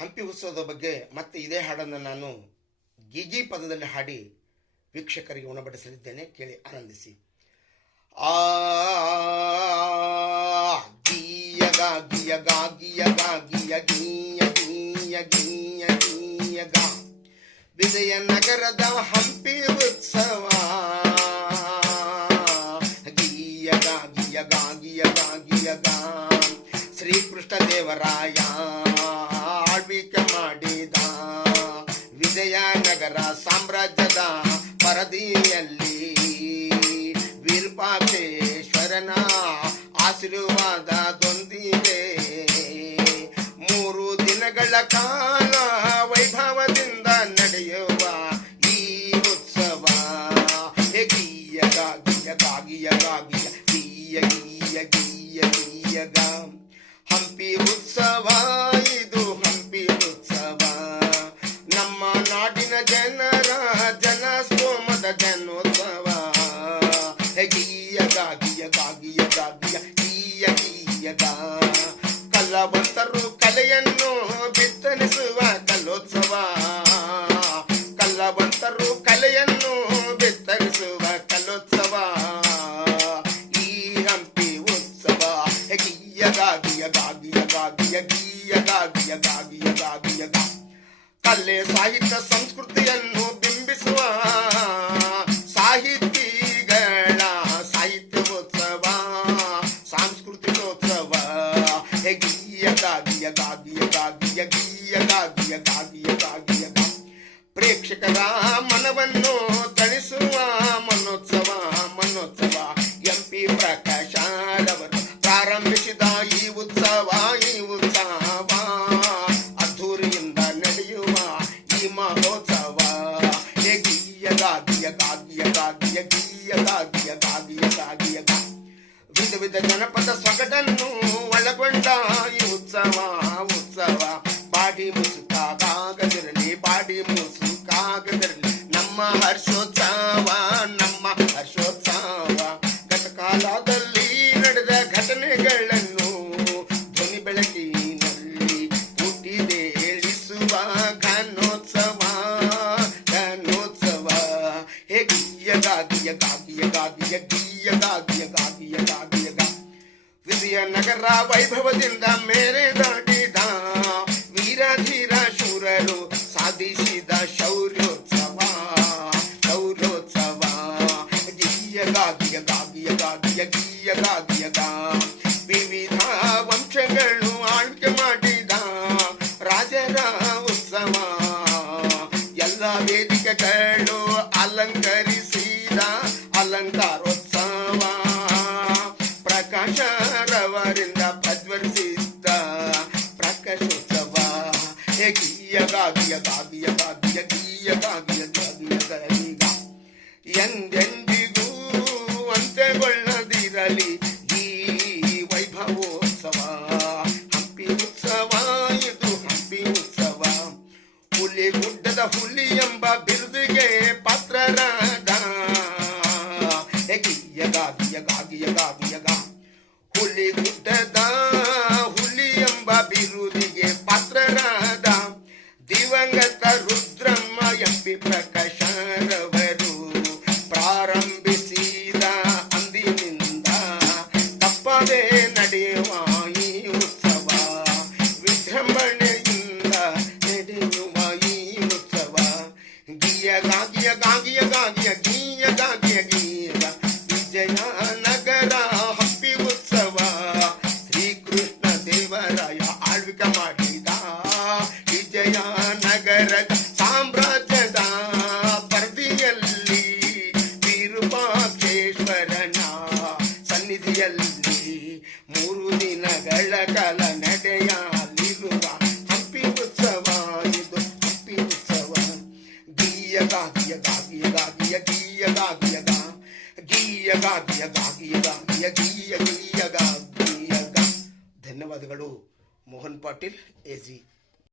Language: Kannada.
ಹಂಪಿ ಉತ್ಸವದ ಬಗ್ಗೆ ಮತ್ತೆ ಇದೇ ಹಾಡನ್ನು ನಾನು ಗಿಜಿ ಪದದಲ್ಲಿ ಹಾಡಿ ವೀಕ್ಷಕರಿಗೆ ಉಣಬಡಿಸಲಿದ್ದೇನೆ, ಕೇಳಿ ಆನಂದಿಸಿ. ಆ ಗೀಯ ಗೀಯ ಗೀಯ ಗೀಯ ವಿಜಯನಗರದ ಹಂಪಿ ಉತ್ಸವ. ಗೀಯಗ ಗೀಯಗ ಗೀಯಗ ಗೀಯಗ ಶ್ರೀಕೃಷ್ಣ ದೇವರಾಯ ಆಳ್ವಿಕೆ ಮಾಡಿದ. ವಿಜಯನಗರ ಸಾಮ್ರಾಜ್ಯದ ಪರದಿಯಲ್ಲಿ ವಿರೂಪಾಕ್ಷೇಶ್ವರನ ಆಶೀರ್ವಾದದೊಂದಿಗೆ ಮೂರು ದಿನಗಳ ಕಾಲ ವೈಭವದಿಂದ ನಡೆಯುವ ಈ ಉತ್ಸವ ಹೇ ಗೀಯ ಗಾಗಿಯ ಗಾಗಿಯ ಗಾಗಿಯ ಗೀಯ ಗೀಯ ಗೀಯ ಗೀಯಗ ಹಂಪಿ ಉತ್ಸವ ಇದು. ಗೀಯಗ ಕಲಾವಂತರು ಕಲೆಯನ್ನು ಬಿತ್ತರಿಸುವ ಕಲೋತ್ಸವ ಕಲಾವಂತರು ಕಲೆಯನ್ನು ಬಿತ್ತರಿಸುವ ಕಲೋತ್ಸವ ಈ ಹಂಪಿ ಉತ್ಸವ ಹೇ ಗೀಯ ಗಾಗಿಯ ಗಾಗಿಯ ಗಾಗಿಯ ಗೀಯ ಗಾಗಿಯ ಗಾಗಿಯ ಗಾಗಿಯ ಗಾ ಕಲೆ ಸಾಹಿತ್ಯ ಸಂಸ್ಕೃತಿಯನ್ನು ಬಿಂಬಿಸುವ ಸಾಹಿತಿಗಳ ಗಾಗಿಯ ಗಾಗಿಯ ಗಾಗಿಯ ಗಾ ಪ್ರೇಕ್ಷಕರ ಮನವನ್ನು ತಣಿಸುವ ಮನೋತ್ಸವ ಮನೋತ್ಸವ ಎಂ ಪಿ ಪ್ರಕಾಶರವರು ಪ್ರಾರಂಭಿಸಿದ ಈ ಉತ್ಸವ ಈ ಉತ್ಸವ ಅದ್ಧೂರಿಯಿಂದ ನಡೆಯುವ ಈ ಮಹೋತ್ಸವ ಹೇ ಗೀಯ ಗಾಗಿಯ ಗಾಗಿಯ ಗಾಗಿಯ ಗೀಯ ಗಾಗಿಯ ಗಾಗಿಯ ಗಾಗಿಯ ಗಾ ವಿಧ ವಿಧ ಜನಪದ ಸೊಗಡನ್ನು ವಿಜಯನಗರ ವೈಭವದಿಂದ ಮೇರೆ ದಾಟಿದ ವೀರಧೀರ ಶೂರರು ಸಾಧಿಸಿದ ಶೌರ್ಯೋತ್ಸವ ಶೌರ್ಯೋತ್ಸವ. ಗೀಯ ಗಾಗಿಯ ಗಾಗಿಯ ಗಾಗಿಯ ಗೀಯ ಗಾಗಿಯ ಗಾ. ವಿವಿಧ ವಂಶಗಳು ಆಳ್ಕೆ ಮಾಡಿದ ರಾಜರ ಉತ್ಸವ. ಎಲ್ಲ ವೇದಿಕೆಗಳು ಅಲಂಕರಿಸಿದ ಅಲಂಕಾರೋತ್ಸವ ಎಂದೆಂದಿಗೂ ಅಂತ್ಯಗೊಳ್ಳದಿರಲಿ Moçambique. ದಿನಗಳ ಕಾಲ ನಡೆಯಲಿರುವ ಹಂಪಿ ಉತ್ಸವ ಇದು ಹಂಪಿ ಉತ್ಸವ ಗೀಯ ಗಾಗಿಯ ಗಾಗಿಯ ಗಾಗಿಯ ಗೀಯ ಗಾಗಿಯ ಗಾ ಗೀಯ ಗಾಗಿಯ ಗಾಗಿಯ ಗಾಗಿಯ ಗೀಯ ಗೀಯ ಗಾಗಿಯ ಗಾ ಧನ್ಯವಾದಗಳು ಮೋಹನ್ ಪಾಟೀಲ್ ಎ ಜಿ